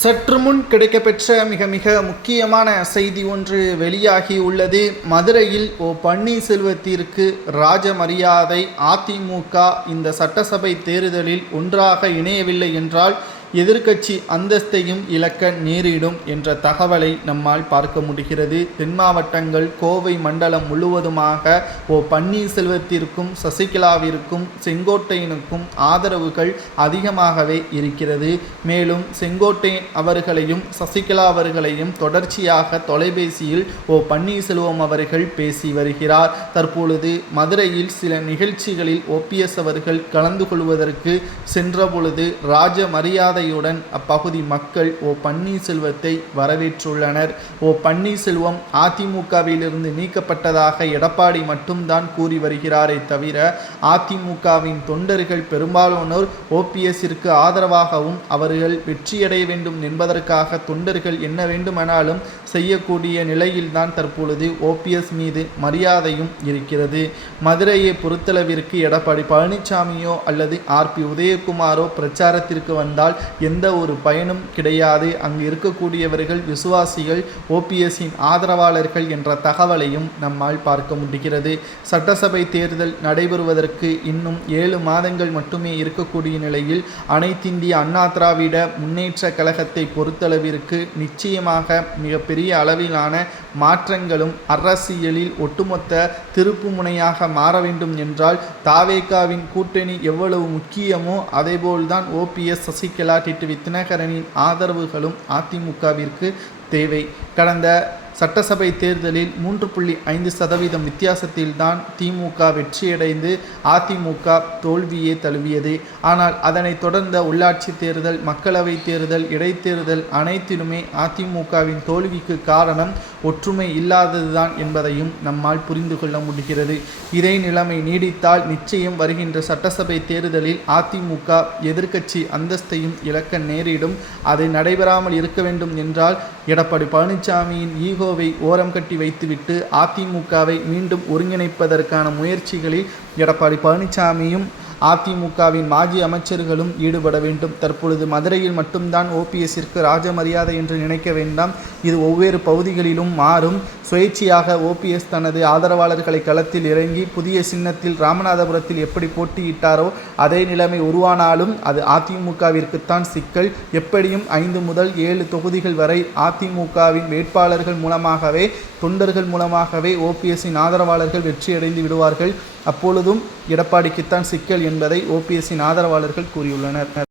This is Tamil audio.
சற்று முன் கிடைக்கப்பெற்ற மிக மிக முக்கியமான செய்தி ஒன்று வெளியாகி உள்ளது. மதுரையில் ஓ பன்னீர்செல்வத்திற்கு ராஜ மரியாதை அதிமுக இந்த சட்டசபை தேர்தலில் ஒன்றாக இணையவில்லை என்றால் எதிர்க்கட்சி அந்தஸ்தையும் இழக்க நேரிடும் என்ற தகவலை நம்மால் பார்க்க முடிகிறது. தென் மாவட்டங்கள் கோவை மண்டலம் முழுவதுமாக ஓ பன்னீர்செல்வத்திற்கும் சசிகலாவிற்கும் செங்கோட்டையனுக்கும் ஆதரவுகள் அதிகமாகவே இருக்கிறது. மேலும் செங்கோட்டையன் அவர்களையும் சசிகலா அவர்களையும் தொடர்ச்சியாக தொலைபேசியில் ஓ பன்னீர்செல்வம் அவர்கள் பேசி வருகிறார். தற்பொழுது மதுரையில் சில நிகழ்ச்சிகளில் ஓபிஎஸ் அவர்கள் கலந்து கொள்வதற்கு சென்றபொழுது ராஜ மரியாதை மரியாதையுடன் அப்பகுதி மக்கள் ஓ பன்னீர்செல்வத்தை வரவேற்றுள்ளனர். ஓ பன்னீர்செல்வம் அதிமுகவிலிருந்து நீக்கப்பட்டதாக எடப்பாடி மட்டும்தான் கூறி வருகிறாரே தவிர அதிமுகவின் தொண்டர்கள் பெரும்பாலானோர் ஓபிஎஸ்ஸிற்கு ஆதரவாகவும் அவர்கள் வெற்றியடைய வேண்டும் என்பதற்காக தொண்டர்கள் என்ன வேண்டுமானாலும் செய்யக்கூடிய நிலையில்தான் தற்பொழுது ஓபிஎஸ் மீது மரியாதையும் இருக்கிறது. மதுரையை பொறுத்தளவிற்கு எடப்பாடி பழனிசாமியோ அல்லது ஆர் பி உதயகுமாரோ பிரச்சாரத்திற்கு வந்தால் எந்த ஒரு பயனும் கிடையாது. அங்கு இருக்கக்கூடியவர்கள் விசுவாசிகள் ஓபிஎஸ்ஸின் ஆதரவாளர்கள் என்ற தகவலையும் நம்மால் பார்க்க முடிகிறது. சட்டசபை தேர்தல் நடைபெறுவதற்கு இன்னும் ஏழு மாதங்கள் மட்டுமே இருக்கக்கூடிய நிலையில் அனைத்திந்திய அண்ணா திராவிட முன்னேற்ற கழகத்தை பொறுத்தளவிற்கு நிச்சயமாக மிகப்பெரிய அளவிலான மாற்றங்களும் அரசியலில் ஒட்டுமொத்த திருப்பு முனையாக மாற வேண்டும் என்றால் தாவேகாவின் கூட்டணி எவ்வளவு முக்கியமோ அதேபோல்தான் ஓபிஎஸ் சசிகலா டிடிவி தினகரனின் ஆதரவுகளும் அதிமுகவிற்கு தேவை. கடந்த சட்டசபை தேர்தலில் மூன்று புள்ளி ஐந்து சதவீதம் வித்தியாசத்தில்தான் திமுக வெற்றியடைந்து அதிமுக தோல்வியே தழுவியது. ஆனால் அதனை தொடர்ந்த உள்ளாட்சி தேர்தல் மக்களவை தேர்தல் இடைத்தேர்தல் அனைத்திலுமே அதிமுகவின் தோல்விக்கு காரணம் ஒற்றுமை இல்லாததுதான் என்பதையும் நம்மால் புரிந்து கொள்ள முடிகிறது. இதே நிலைமை நீடித்தால் நிச்சயம் வருகின்ற சட்டசபை தேர்தலில் அதிமுக எதிர்க்கட்சி அந்தஸ்தையும் இழக்க நேரிடும். அது நடைபெறாமல் இருக்க வேண்டும் என்றால் எடப்பாடி பழனிசாமியின் ஈகோவை ஓரம் கட்டி வைத்துவிட்டு அதிமுகவை மீண்டும் ஒருங்கிணைப்பதற்கான முயற்சிகளில் எடப்பாடி பழனிசாமியும் அதிமுகவின் மாஜி அமைச்சர்களும் ஈடுபட வேண்டும். தற்பொழுது மதுரையில் மட்டும்தான் ஓபிஎஸ்ஸிற்கு ராஜ மரியாதை என்று நினைக்க வேண்டாம். இது ஒவ்வொரு பகுதிகளிலும் மாறும். சுயேட்சையாக ஓபிஎஸ் தனது ஆதரவாளர்களை களத்தில் இறங்கி புதிய சின்னத்தில் ராமநாதபுரத்தில் எப்படி போட்டியிட்டாரோ அதே நிலைமை உருவானாலும் அது அதிமுகவிற்குத்தான் சிக்கல். எப்படியும் ஐந்து முதல் ஏழு தொகுதிகள் வரை அதிமுகவின் வேட்பாளர்கள் மூலமாகவே தொண்டர்கள் மூலமாகவே ஓபிஎஸ்ஸின் ஆதரவாளர்கள் வெற்றியடைந்து விடுவார்கள். அப்பொழுதும் எடப்பாடிக்குத்தான் சிக்கல் என்பதை ஓபிஎஸ்ஸின் ஆதரவாளர்கள் கூறியுள்ளனர்.